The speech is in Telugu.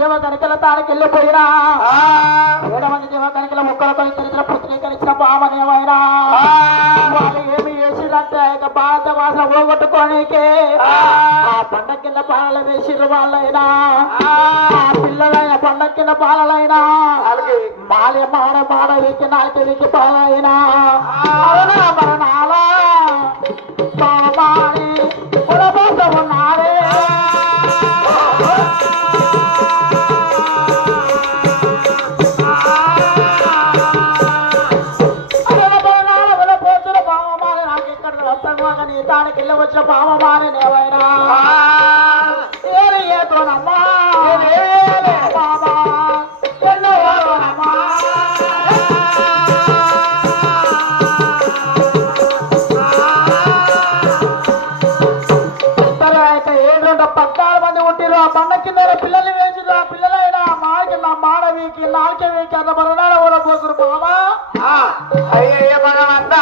దేవ కనికల తాడికెళ్ళిపోయినా 7 మంది దేవ కనికల ముక్కలతో చరిత్ర పుస్తకీకరించిన పామనేమైనా వాళ్ళు ఏమి చేసిరంటే ఇక భారత భాష పోగొట్టుకోనికే ఆ పండ కింద పాలలు వేసిర్రు వాళ్ళైనా పిల్లలైన పండ కింద పాలలైనా మాలే మాడ వీకి నాలుగు వీకి పాలైనా మరణాలా పామాని కులబోస ఉన్నారే తాడికెళ్ళి వచ్చిన పామమాని నేవైనా ఏతోనమ్మా ఏడుంట 14 మంది ఉంటిరు ఆ బండ కింద పిల్లల్ని వేసిరు ఆ పిల్లలైనా మాకి నా మాడవీకి నాలుకే వీకి అన్న మరణాల కూడా పోతురు పామా అయ్యే భగవంతా